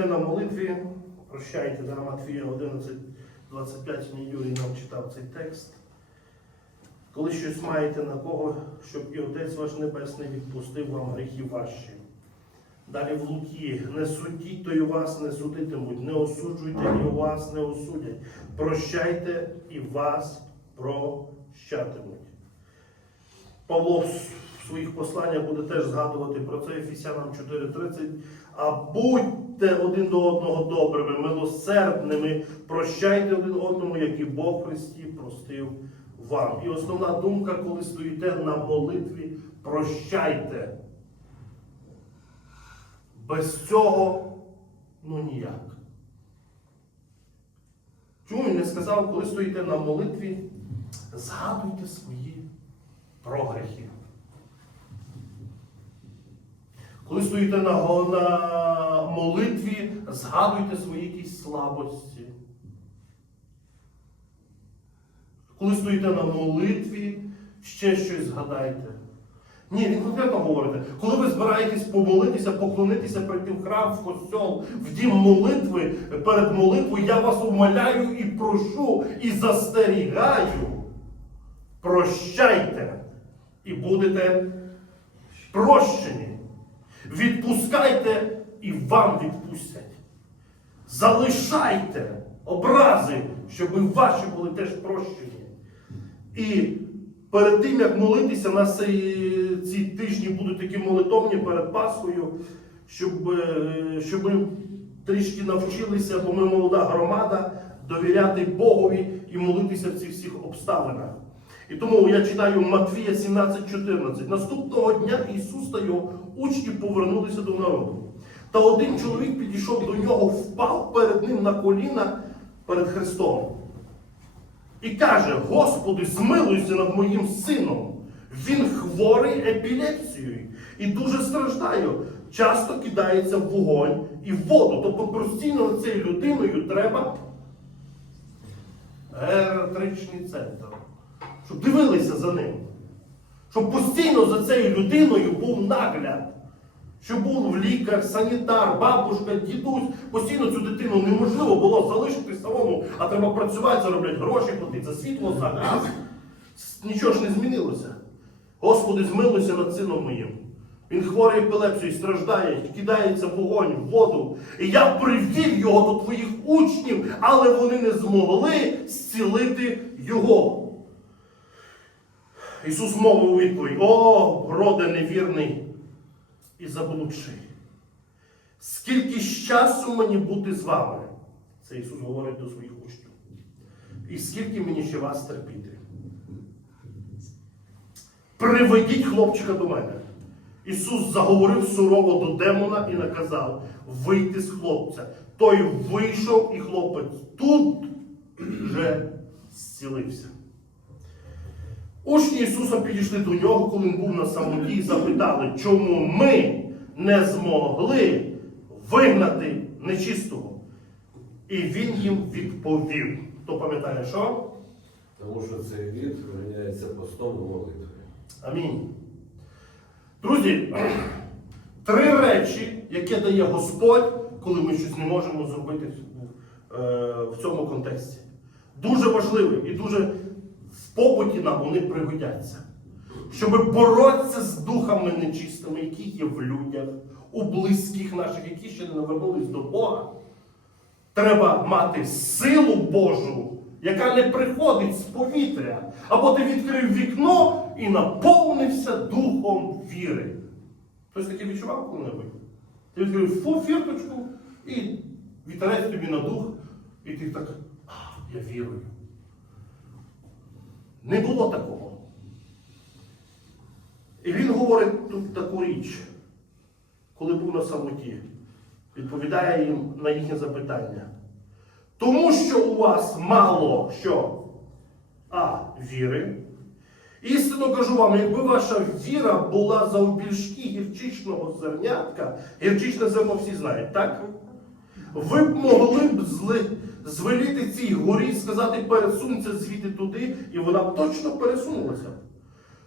Стоїте на молитві, прощайте, да, Матфія 11, 25, мій Юрій нам читав цей текст. Коли щось маєте на кого, щоб і Отець ваш Небесний відпустив вам гріхи ваші. Далі в Луки, не судіть, то і вас не судитимуть, не осуджуйте, і вас не осудять. Прощайте, і вас прощатимуть. Павло в своїх посланнях буде теж згадувати про це Ефесянам 4.30. А будьте один до одного добрими, милосердними, прощайте один одному, як і Бог Христі простив вам. І основна думка, коли стоїте на молитві, прощайте. Без цього ну ніяк. Чому він не сказав, коли стоїте на молитві, згадуйте свої прогрехи. Коли стоїте на, на молитві, згадуйте свої якісь слабості. Коли стоїте на молитві, ще щось згадайте. Ні, він конкретно говорить, коли ви збираєтесь помолитися, поклонитися, прийти в храм, в костьол, в дім молитви, перед молитвою, я вас умоляю і прошу, і застерігаю. Прощайте і будете прощені. Відпускайте і вам відпустять. Залишайте образи, щоб ваші були теж прощені. І перед тим, як молитися, ці, ці тижні будуть такі молитовні перед Пасхою, щоб, е, щоб ми трішки навчилися, бо ми молода громада, довіряти Богові і молитися в цих всіх обставинах. І тому я читаю Матвія 17,14. Наступного дня Ісус та його учні повернулися до народу. Та один чоловік підійшов до нього, впав перед ним на коліна перед Христом. І каже: Господи, змилуйся над моїм сином. Він хворий епілепсією і дуже страждає. Часто кидається в вогонь і в воду. Тобто постійно цією людиною треба гератричний центр. Щоб дивилися за ним. Щоб постійно за цією людиною був нагляд. Щоб був лікар, санітар, бабушка, дідусь. Постійно цю дитину неможливо було залишити самому, а треба працювати, заробляти гроші, платити за світло, за газ. Нічого ж не змінилося. Господи, змилуйся над сином моїм. Він хворий епілепсією, страждає, кидається в вогонь, в воду. І я привів його до твоїх учнів, але вони не змогли зцілити його. Ісус мовив у відповідь: О, роде невірний і заблудший. Скільки ж часу мені бути з вами? Це Ісус говорить до своїх учнів. І скільки мені ще вас терпіти? Приведіть хлопчика до мене. Ісус заговорив сурово до демона і наказав вийти з хлопця. Той вийшов, і хлопець тут вже зцілився. Учні Ісуса підійшли до нього, коли він був на самоті, і запитали, чому ми не змогли вигнати нечистого. І він їм відповів. Хто пам'ятає, що? Тому що цей від виявляється постом і молитвою. Амінь. Друзі, три речі, які дає Господь, коли ми щось не можемо зробити е, в цьому контексті. Дуже важливі і дуже побуті нам вони пригодяться. Щоб боротися з духами нечистими, які є в людях, у близьких наших, які ще не навернулись до Бога. Треба мати силу Божу, яка не приходить з повітря. Або ти відкрив вікно і наповнився духом віри. Хтось таке відчував коли-небудь? Ти відкрив фу фірточку і вітерець тобі на дух, і ти так, а, я вірую. Не було такого. І він говорить тут таку річ, коли був на самоті, відповідає їм на їхнє запитання. Тому що у вас мало що? А. Віри. Істинно кажу вам, якби ваша віра була завбільшки гірчичного зернятка, гірчичне зерно всі знають, так? Ви б могли б зли, звеліти цій горі, сказати, пересунься звідти туди, і вона б точно пересунулася.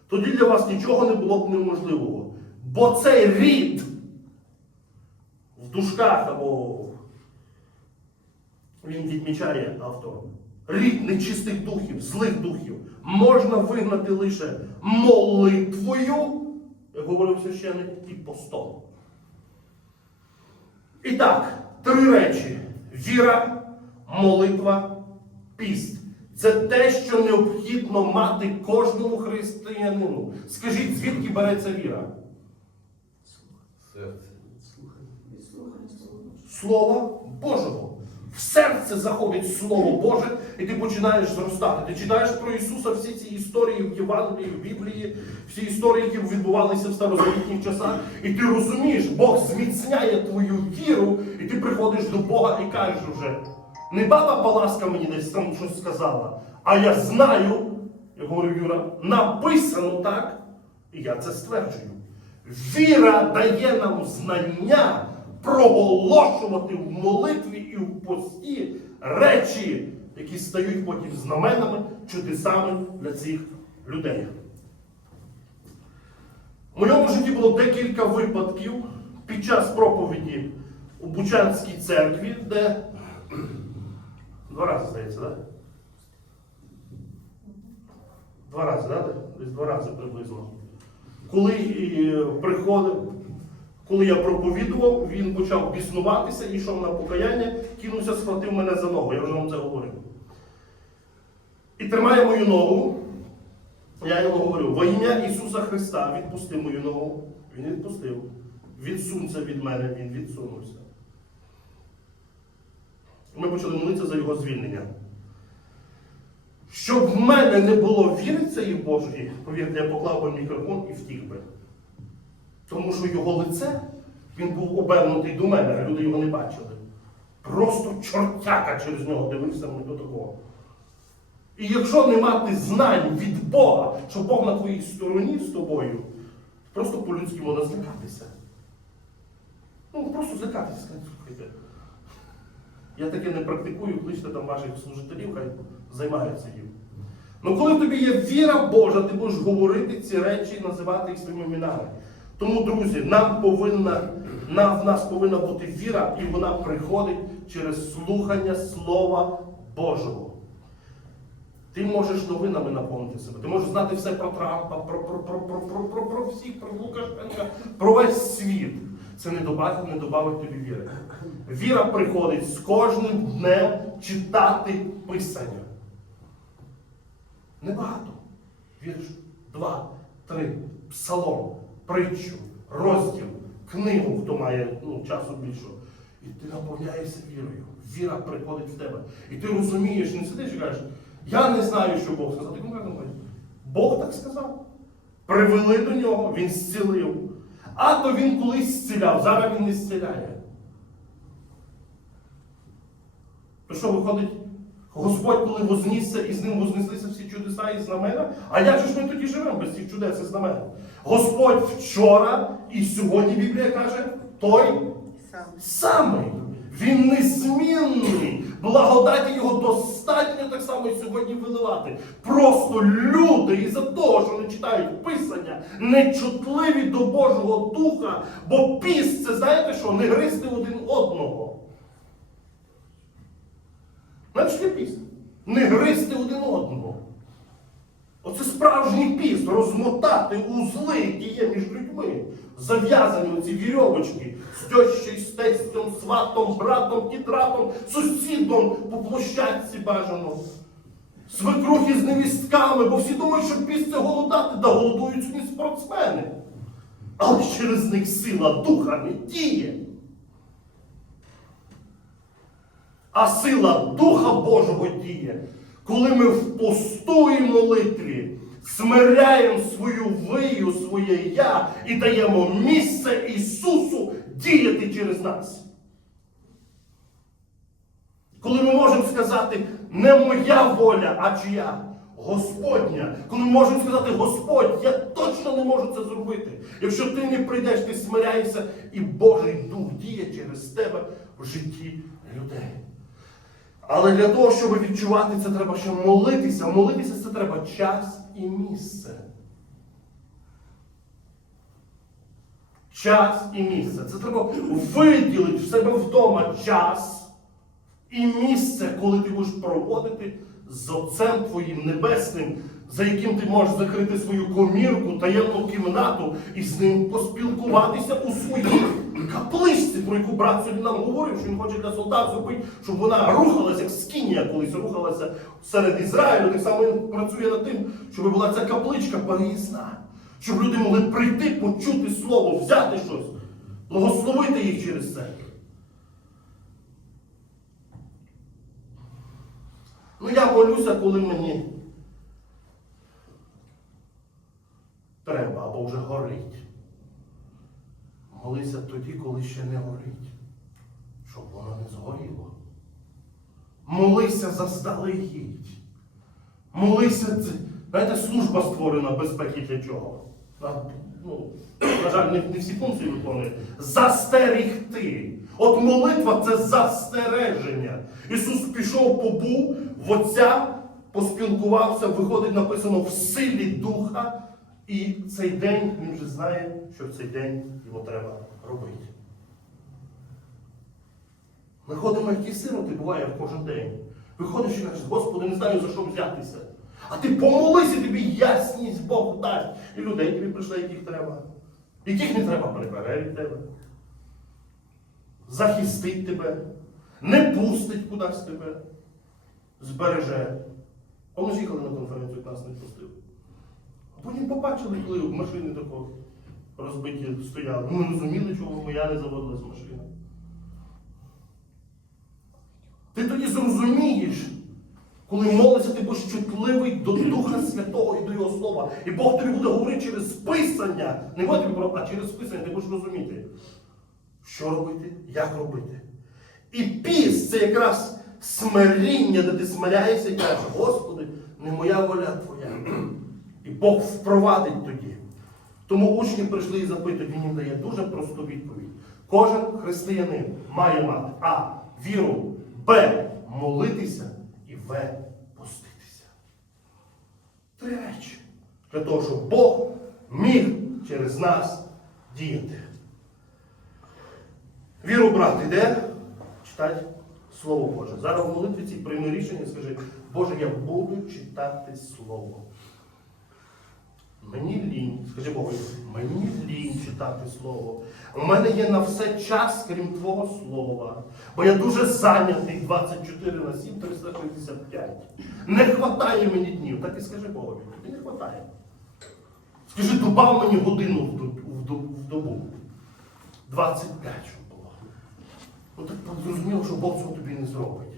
Тоді для вас нічого не було б неможливого. Бо цей рід в дужках або він відмічає автор. Рід нечистих духів, злих духів можна вигнати лише молитвою, як говорив священник, і постом. І так, три речі: віра, молитва, піст. Це те, що необхідно мати кожному християнину. Скажіть, звідки береться віра? Слова Божого. В серце заходить Слово Боже, і ти починаєш зростати. Ти читаєш про Ісуса всі ці історії в Євангелії, в Біблії, всі історії, які відбувалися в старозавітніх часах, і ти розумієш, Бог зміцняє твою віру, і ти приходиш до Бога і кажеш вже, не баба Паласка мені десь там щось сказала, а я знаю, як говорив Юра, написано так, і я це стверджую. Віра дає нам знання проголошувати в молитві і в пості речі, які стають потім знаменами, чудесами для цих людей. В моєму житті було декілька випадків під час проповіді у Бучанській церкві, де два рази здається, так? Два рази, так? Десь два рази приблизно. Коли е, приходив, коли я проповідував, він почав біснуватися, йшов на покаяння, кинувся, схватив мене за ногу. Я вже вам це говорив. І тримає мою ногу. Я йому говорю, во ім'я Ісуса Христа відпусти мою ногу. Він відпустив. Відсунься від мене, він відсунувся. Ми почали молитися за його звільнення. Щоб в мене не було віри цієї Божої, повірте, я поклав би мікрофон і втік би. Тому що його лице, він був обернутий до мене, а люди його не бачили. Просто чортяка через нього дивився мені до такого. І якщо не мати знань від Бога, що Бог на твоїй стороні з тобою, просто по-людськи можна злякатися. Ну, просто злякатися, сказати, слухайте. Я таке не практикую, кличте там ваших служителів, хай займаються їм. Ну коли в тобі є віра Божа, ти будеш говорити ці речі і називати їх своїми іменами. Тому, друзі, нам повинна, нам, в нас повинна бути віра, і вона приходить через слухання Слова Божого. Ти можеш новинами наповнити себе. Ти можеш знати все про Трампа, про, про, про, про, про, про, про всіх, про Лукашенка, про весь світ. Це не добавить, не добавить тобі віри. Віра приходить з кожним днем читати Писання. Небагато. Вірш, два, три, псалом, притчу, розділ, книгу, хто має ну, часу більшого. І ти наповняєшся вірою. Віра приходить в тебе. І ти розумієш, не сидиш і кажеш, я не знаю, що Бог сказав. Ти конкретно кажеш, Бог так сказав. Привели до нього, він зцілив. А то він колись зціляв, зараз він не зціляє. То що виходить? Господь, коли вознісся, і з ним вознеслися всі чудеса і знамена, а як же ж ми тоді живемо без цих чудес і знамен? Господь вчора і сьогодні Біблія каже, той самий. Він незмінний. Благодаті його достатньо так само і сьогодні виливати. Просто люди із-за того, що не читають Писання, нечутливі до Божого Духа, бо піс це знаєте що? Не гристи один одного. Знаєш, що? Не гристи один одного. Оце справжній піст, розмотати узли, які є між людьми. Зав'язані оці вірьовочки з тещою, з тестем, сватом, братом, кітратом, сусідом по площадці бажано. Свекрухи з невістками, бо всі думають, що піст це голодати, да голодують сьогодні спортсмени. Але через них сила духа не діє. А сила Духа Божого діє, коли ми в посту і молитві смиряємо свою вию, своє я і даємо місце Ісусу діяти через нас. Коли ми можемо сказати, не моя воля, а чия? Господня. Коли ми можемо сказати, Господь, я точно не можу це зробити. Якщо ти не прийдеш, ти смиряєшся, і Божий Дух діє через тебе в житті людей. Але для того, щоб відчувати це, треба ще молитися. Молитися це треба час і місце. час і місце. Це треба виділити в себе вдома час і місце, коли ти будеш проводити з Отцем Твоїм Небесним, за яким ти можеш закрити свою комірку, таємну кімнату і з ним поспілкуватися у своїй капличці, про яку брат сьогодні нам говорив, що він хоче для солдат зробити, щоб вона рухалася, як скінія колись рухалася серед Ізраїлю. Так само він працює над тим, щоб була ця капличка переїзна, щоб люди могли прийти, почути слово, взяти щось, благословити їх через це. Ну, я молюся, коли мені треба або вже горить. Молися тоді, коли ще не горить, щоб воно не згоріло. Молися заздалегідь. Молися, знаєте, служба створена безпеки для чого? Ну, на жаль, не, не всі функції виконує. Застерігти. От молитва це застереження. Ісус пішов, побув в Отця, поспілкувався, виходить, написано в силі Духа. І цей день він вже знає, що в цей день йому треба робити. Ми ходимо, як ті сироти, буває кожен день. Виходиш і кажеш, Господи, не знаю за що взятися. А ти помолися, тобі ясність Бог дасть. І людей тобі прийшли, яких треба. Яких не треба, прибере від тебе. Захистить тебе, не пустить кудись тебе, збереже. Ж їхали на конференцію, нас не пустили. Потім побачили, коли машини тако розбиті стояли. Ну, не розуміли, чого моя не заводила з машини. Ти тоді зрозумієш, коли молишся, ти будеш чутливий до Духа Святого і до Його Слова. І Бог тобі буде говорити через списання. Не тобі про, а через списання ти будеш розуміти, що робити, як робити. І піс це якраз смиріння, де ти смиряєшся і кажеш, Господи, не моя воля Твоя. І Бог впровадить тоді. Тому учні прийшли і запитують, він їм дає дуже просту відповідь. Кожен християнин має мати А. Віру, Б. Молитися і В. Поститися. Три речі. Для того, щоб Бог міг через нас діяти. Віру, брат, іде читати Слово Боже. Зараз в молитві прийми рішення і скажи, Боже, я буду читати Слово. Мені лінь, скажи Богу, мені лінь читати слово. У мене є на все час, крім Твого слова. Бо я дуже зайнятий 24 на 7, 365. Не хватає мені днів. Так і скажи тобі не хватає. Скажи, добав мені годину в добу. 25, щоб було. Ну так зрозуміло, що Бог цього тобі не зробить.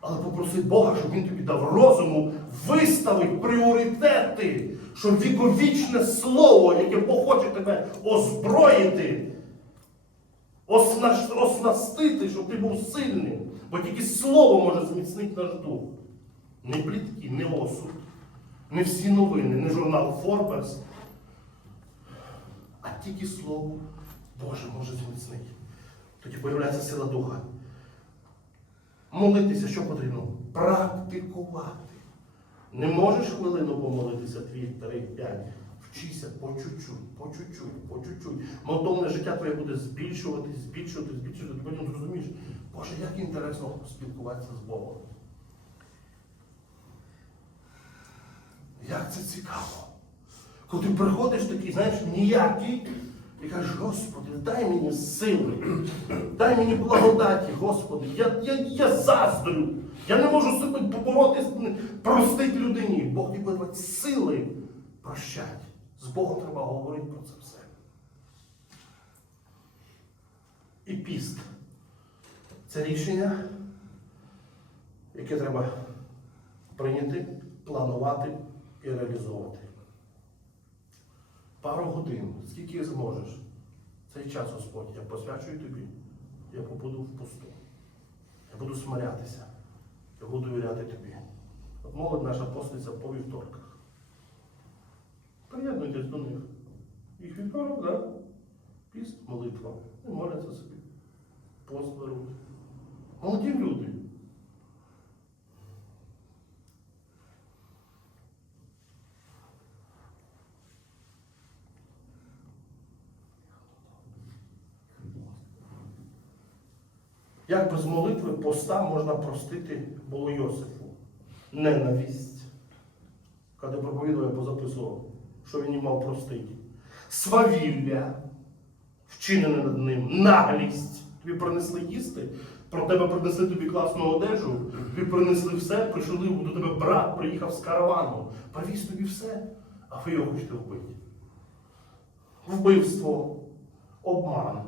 Але попроси Бога, щоб він тобі дав розуму, виставить пріоритети, щоб віковічне слово, яке Бог хоче тебе озброїти, оснастити, щоб ти був сильним. Бо тільки слово може зміцнити наш дух. Не плітки, не осуд, не всі новини, не журнал Forbes, а тільки слово Боже може зміцнити. Тоді появляється сила духа. Молитися, що потрібно? Практикувати. Не можеш хвилину помолитися, дві, три, п'ять. Вчися по чуть-чуть, по чуть-чуть, по чуть-чуть. Молитовне життя твоє буде збільшуватись, збільшуватись, збільшуватись. Ти потім зрозумієш, Боже, як інтересно спілкуватися з Богом. Як це цікаво. Коли ти приходиш такий, знаєш, ніякий, і кажеш, Господи, дай мені сили, дай мені благодаті, Господи, я, я, я заздрю. Я не можу себе поборотись, простити людині. Бог тобі давати сили прощати. З Богом треба говорити про це все. І піст. Це рішення, яке треба прийняти, планувати і реалізовувати. Пару годин, скільки зможеш. Цей час, Господь, я посвячую тобі, я побуду в пусту. Я буду смирятися, я буду віряти тобі. От молодь наша поститься по вівторках. Приєднуйтесь до них. Їх вівторок? Да? Піст, молитва. І моляться собі. Пост беруть. Молоді люди. Як без молитви поста можна простити було Йосифу? Ненависть. Коли проповідував, я позаписував, що він їм мав простити. Свавілля, вчинене над ним, наглість. Тобі принесли їсти, про тебе принесли тобі класну одежу, тобі принесли все, прийшли до тебе брат, приїхав з каравану, привіз тобі все, а ви його хочете вбити. Вбивство, обман,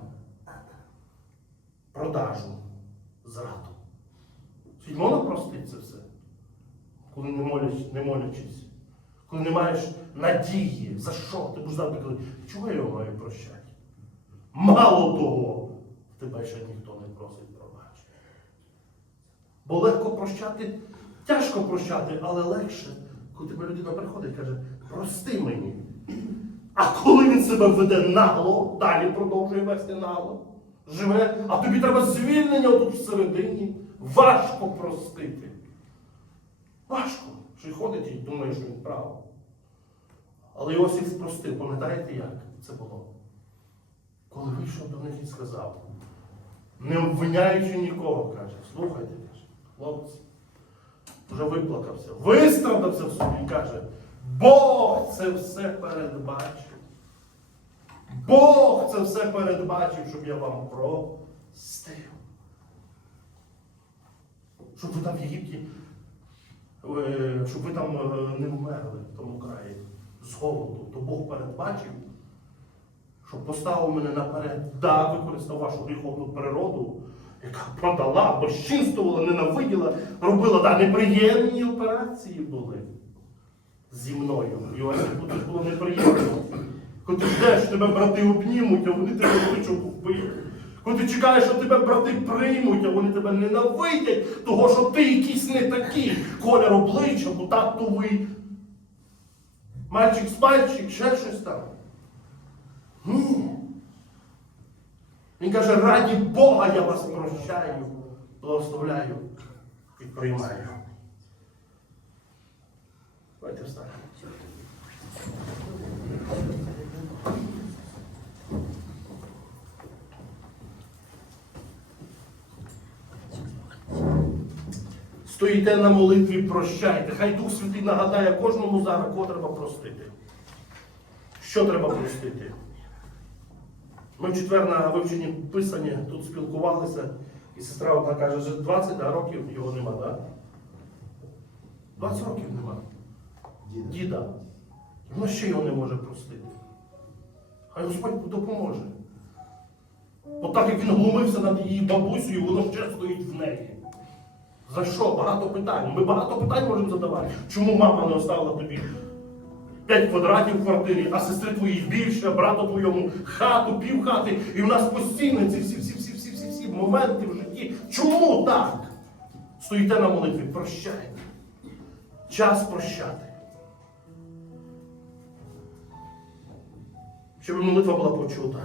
продажу, зраду. Чи можна простити це все? Коли не, моляч, не молячись, коли не маєш надії, за що? Ти будеш завжди казати, чого я його маю прощати? Мало того, тебе ще ніхто не просить пробачення. Бо легко прощати, тяжко прощати, але легше, коли тебе людина приходить і каже, прости мені. А коли він себе веде нагло, далі продовжує вести нагло, живе, а тобі треба звільнення отут всередині, важко простити. Важко. Що й ходить і думає, що він прав. Але Іосиф простив, пам'ятаєте, як це було? Коли вийшов до них і сказав, не обвиняючи нікого, каже, слухайте, хлопці, вже виплакався, вистрадався в собі, каже, Бог це все передбачив. Бог це все передбачив, щоб я вам простив. Щоб ви там в Єгипті, е, щоб ви там е, не вмерли в тому краї з голоду, то Бог передбачив, щоб поставив мене наперед, да, використав вашу гріховну природу, яка продала, безчинствувала, ненавиділа, робила да, неприємні операції були зі мною. І ось ж було неприємно. Коли ти ждеш, тебе брати обнімуть, а вони тебе хочуть вбити. Коли ти чекаєш, що тебе брати приймуть, а вони тебе ненавидять, того що ти якийсь не такий. Колір обличчя, бо татовий. Мальчик з мальчик, ще щось там. Ні. Він каже, раді Бога я вас прощаю, благословляю і приймаю. Давайте встанемо. Стоїте на молитві, прощайте. Хай Дух Святий нагадає кожному зараз, кого треба простити. Що треба простити? Ми в четвер на вивченні Писання тут спілкувалися, і сестра одна каже, що 20 да, років його нема, так? Да? 20 років нема. Діда. Вона ще його не може простити. Хай Господь допоможе. Бо так як він глумився над її бабусею, воно ще стоїть в неї. За що? Багато питань. Ми багато питань можемо задавати. Чому мама не оставила тобі 5 квадратів в квартирі, а сестри твої більше, брату твоєму хату, пів хати, і в нас постійно ці всі, всі, всі, всі, всі, всі моменти в житті. Чому так? Стоїте на молитві, прощайте. Час прощати. Щоб молитва була почута.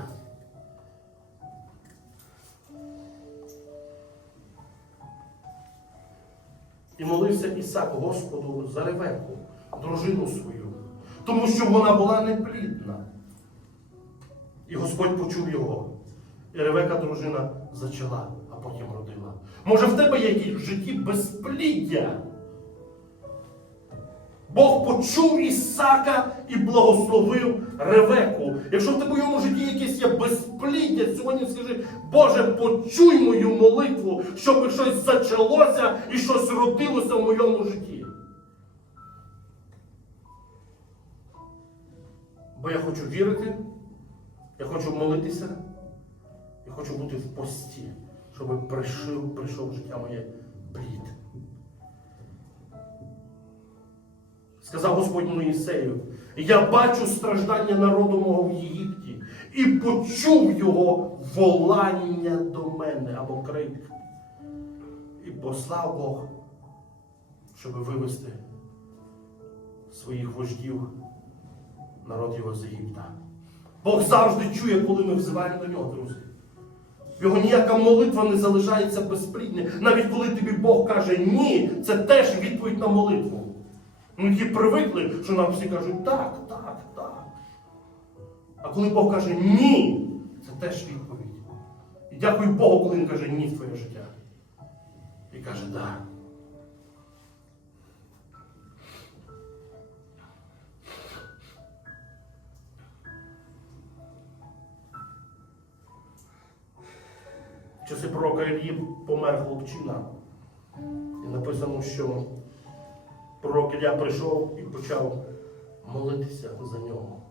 Молився Ісак Господу за Ревеку, дружину свою, тому що вона була неплідна. І Господь почув його. І Ревека дружина зачала, а потім родила. Може, в тебе є в житті безпліддя? Бог почув Ісака і благословив Ревеку. Якщо в твоєму житті якесь є безпліддя, сьогодні скажи, Боже, почуй мою молитву, щоб щось зачалося і щось родилося в моєму житті. Бо я хочу вірити, я хочу молитися, я хочу бути в пості, щоб прийшов, прийшов життя моє Сказав Господь Моїсею, я бачу страждання народу мого в Єгипті і почув його волання до мене або крик. І послав Бог, щоб вивести своїх вождів, народ його з Єгипта. Бог завжди чує, коли ми взиваємо до нього, друзі. Його ніяка молитва не залишається безплідною. Навіть коли тобі Бог каже ні, це теж відповідь на молитву. Ми ті привикли, що нам всі кажуть так, так, так. А коли Бог каже ні, це теж відповідь. І дякую Богу, коли він каже ні в твоє життя. І каже. В часи пророка Ілії помер хлопчина. І написано, що пророк Ілля прийшов і почав молитися за нього.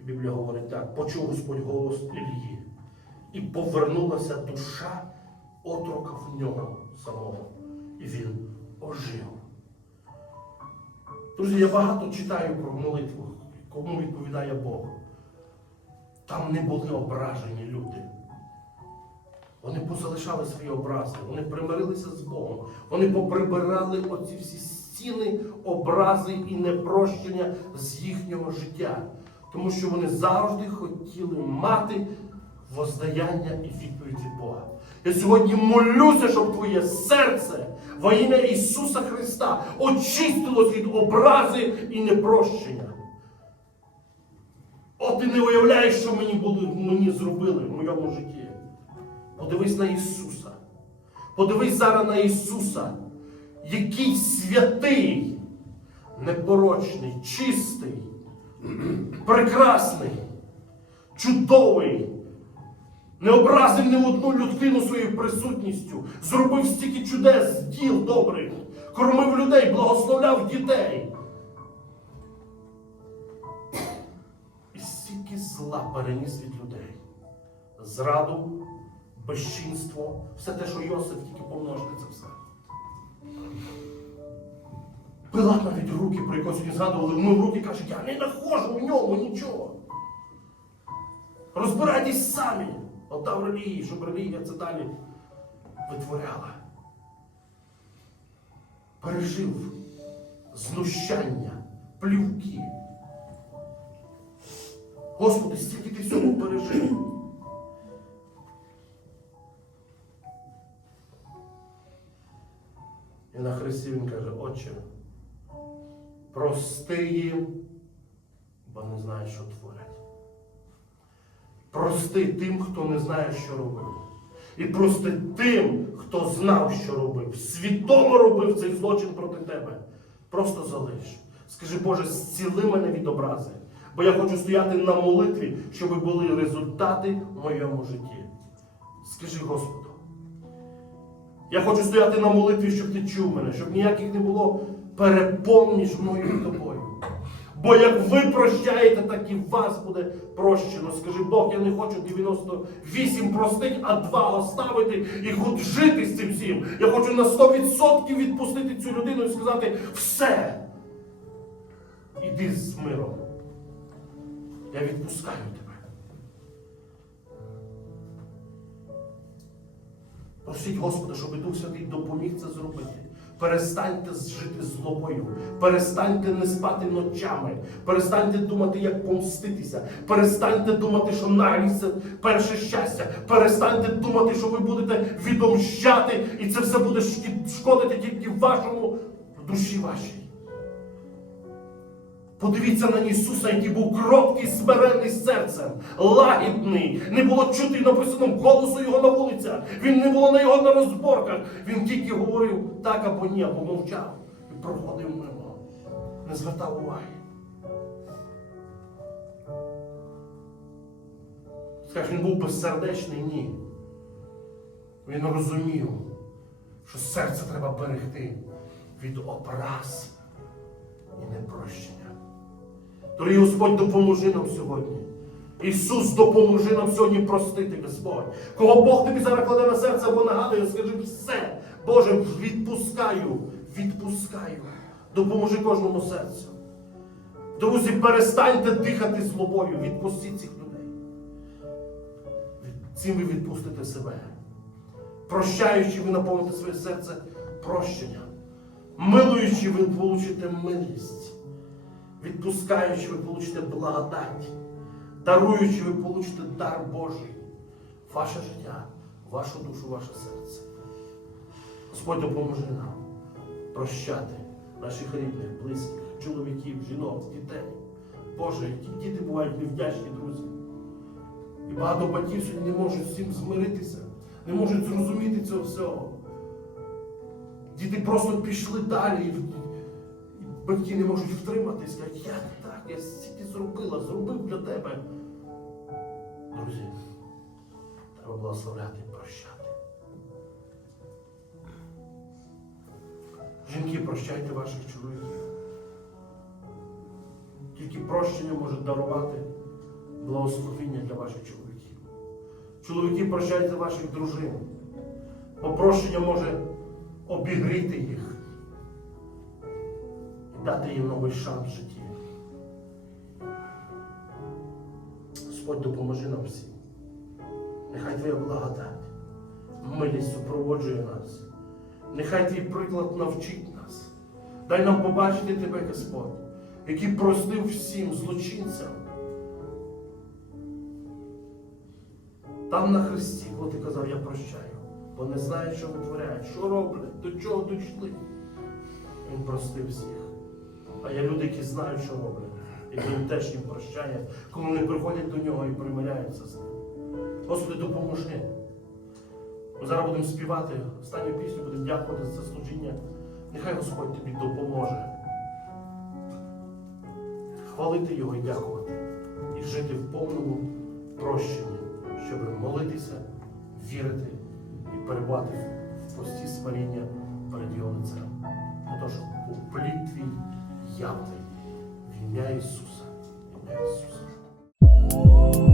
І Біблія говорить так: почув Господь голос Ілії, і повернулася душа отрока в нього самого. І він ожив. Друзі, я багато читаю про молитву, кому відповідає Бог. Там не були ображені люди. Вони позалишали свої образи, вони примирилися з Богом, вони поприбирали оці всі стіни, образи і непрощення з їхнього життя. Тому що вони завжди хотіли мати воздаяння і відповідь від Бога. Я сьогодні молюся, щоб твоє серце во ім'я Ісуса Христа очистилось від образи і непрощення. О, ти не уявляєш, що мені, були, мені зробили в моєму житті. Подивись на Ісуса. Подивись зараз на Ісуса, який святий, непорочний, чистий, прекрасний, чудовий, не образив ні одну людину своєю присутністю, зробив стільки чудес, діл добрих, кормив людей, благословляв дітей. І стільки зла переніс від людей. Зраду, безчинство, все те, що Йосиф тільки помножити це все. Пилат навіть руки, про якого сьогодні згадували, ну руки каже, я не нахожу в ньому нічого. Розбирайтесь самі. Отдав релігії, щоб релігія це далі витворяла. Пережив знущання, плювки. Господи, стільки ти всього пережив. І на хресті він каже, Отче, прости їм, бо не знають, що творять. Прости тим, хто не знає, що робив. І прости тим, хто знав, що робив, свідомо робив цей злочин проти тебе. Просто залиш. Скажи, Боже, зціли мене від образи. Бо я хочу стояти на молитві, щоб були результати в моєму житті. Скажи Господу. Я хочу стояти на молитві, щоб ти чув мене, щоб ніяких не було перепон між мною і тобою. Бо як ви прощаєте, так і вас буде прощено. Скажи, Бог, я не хочу 98 простить, а два оставити і хоч жити з цим всім. Я хочу на 100% відпустити цю людину і сказати все. Іди з миром. Я відпускаю тебе. Просіть Господа, щоб Дух Святий допоміг це зробити. Перестаньте жити злобою, перестаньте не спати ночами, перестаньте думати, як помститися, перестаньте думати, що навіть це перше щастя, перестаньте думати, що ви будете відомщати, і це все буде шкодити тільки вашому душі вашій. Подивіться на Ісуса, який був кроткий, смирений серцем, лагідний. Не було чути написано голосу його на вулицях. Він не було на його на розборках. Він тільки говорив так або ні, або мовчав і проходив мимо. Не звертав уваги. Скажеш, він був безсердечний? Ні. Він розумів, що серце треба берегти від образ і непрощення. Дорогий Господь, допоможи нам сьогодні. Ісус, допоможи нам сьогодні простити, Господь. Кого Бог тобі зараз кладе на серце або нагадує, скажи все. Боже, відпускаю, відпускаю. Допоможи кожному серцю. Друзі, перестаньте дихати злобою, відпустіть цих людей. Цим ви відпустите себе. Прощаючи, ви наповните своє серце прощенням. Милуючи, ви получите милість. Відпускаючи, ви получите благодать. Даруючи, ви получите дар Божий. Ваше життя, вашу душу, ваше серце. Господь допоможи нам прощати наших рідних, близьких, чоловіків, жінок, дітей. Боже, які діти бувають невдячні, друзі. І багато батьків сьогодні не можуть з цим змиритися, не можуть зрозуміти цього всього. Діти просто пішли далі, батьки не можуть втриматися, кажуть, як так, я стільки зробила, зробив для тебе. Друзі, треба благословляти і прощати. Жінки, прощайте ваших чоловіків. Тільки прощення може дарувати благословіння для ваших чоловіків. Чоловіки, прощайте ваших дружин. Бо прощення може обігріти їх дати їм новий шанс в житті. Господь допоможи нам всім. Нехай Твоя благодать, милість супроводжує нас. Нехай твій приклад навчить нас. Дай нам побачити тебе, Господь, який простив всім злочинцям. Там на Христі, коли ти казав, я прощаю, бо не знають, що витворяють, що роблять, до чого дійшли. Він простив всіх. А є люди, які знають, що роблять, і він теж їм прощає, коли вони приходять до нього і примиряються з ним. Господи, допоможи. Ми зараз будемо співати останню пісню, будемо дякувати за це служіння. Нехай Господь тобі допоможе. Хвалити Його і дякувати. І жити в повному прощенні, щоб молитися, вірити і перебувати в пості смиріння перед Його лицем. Щоб був плід твій явний. В ім'я Иисуса. В ім'я Ісуса.